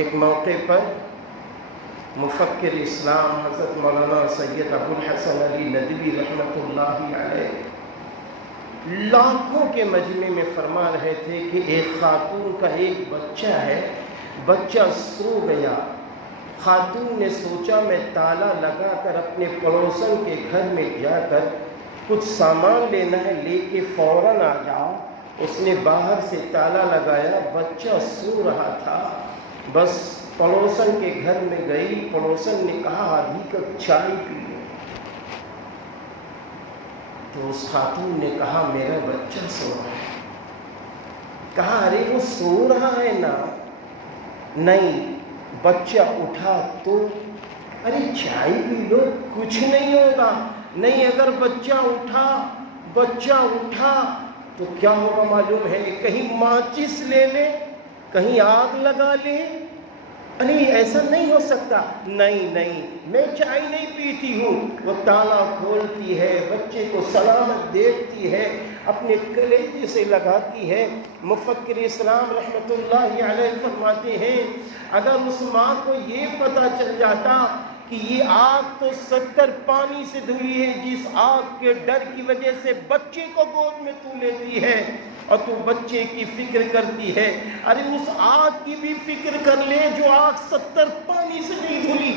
ایک موقع پر مفکر اسلام حضرت مولانا سید ابوالحسن علی ندوی رحمۃ اللہ علیہ لاکھوں کے مجمع میں فرما رہے تھے کہ ایک خاتون کا ایک بچہ ہے، بچہ سو گیا۔ خاتون نے سوچا میں تالا لگا کر اپنے پڑوسن کے گھر میں جا کر کچھ سامان لینا ہے، لے کے فوراً آ جاؤ۔ اس نے باہر سے تالا لگایا، بچہ سو رہا تھا، بس پڑوسن کے گھر میں گئی۔ پڑوسن نے کہا آدھی کپ چائے پی لو، تو اس خاتون نے کہا میرا بچہ سو رہا ہے۔ کہا ارے وہ سو رہا ہے نا۔ نہیں، بچہ اٹھا تو ارے چائے پی لو، کچھ نہیں ہوگا۔ نہیں، اگر بچہ اٹھا تو کیا ہوگا معلوم ہے؟ کہیں ماچس لے لے، کہیں آگ لگا لے۔ ارے ایسا نہیں ہو سکتا۔ نہیں، میں چائے نہیں پیتی ہوں۔ وہ تالا کھولتی ہے، بچے کو سلامت دیکھتی ہے، اپنے کلیجے سے لگاتی ہے۔ مفکر اسلام رحمۃ اللہ علیہ فرماتے ہیں اگر اس ماں کو یہ پتہ چل جاتا کہ یہ آگ تو 70 پانی سے دھلی ہے، جس آگ کے ڈر کی وجہ سے بچے کو گود میں تو لیتی ہے اور تو بچے کی فکر کرتی ہے، ارے اس آگ کی بھی فکر کر لے جو آگ 70 پانی سے نہیں دھلی۔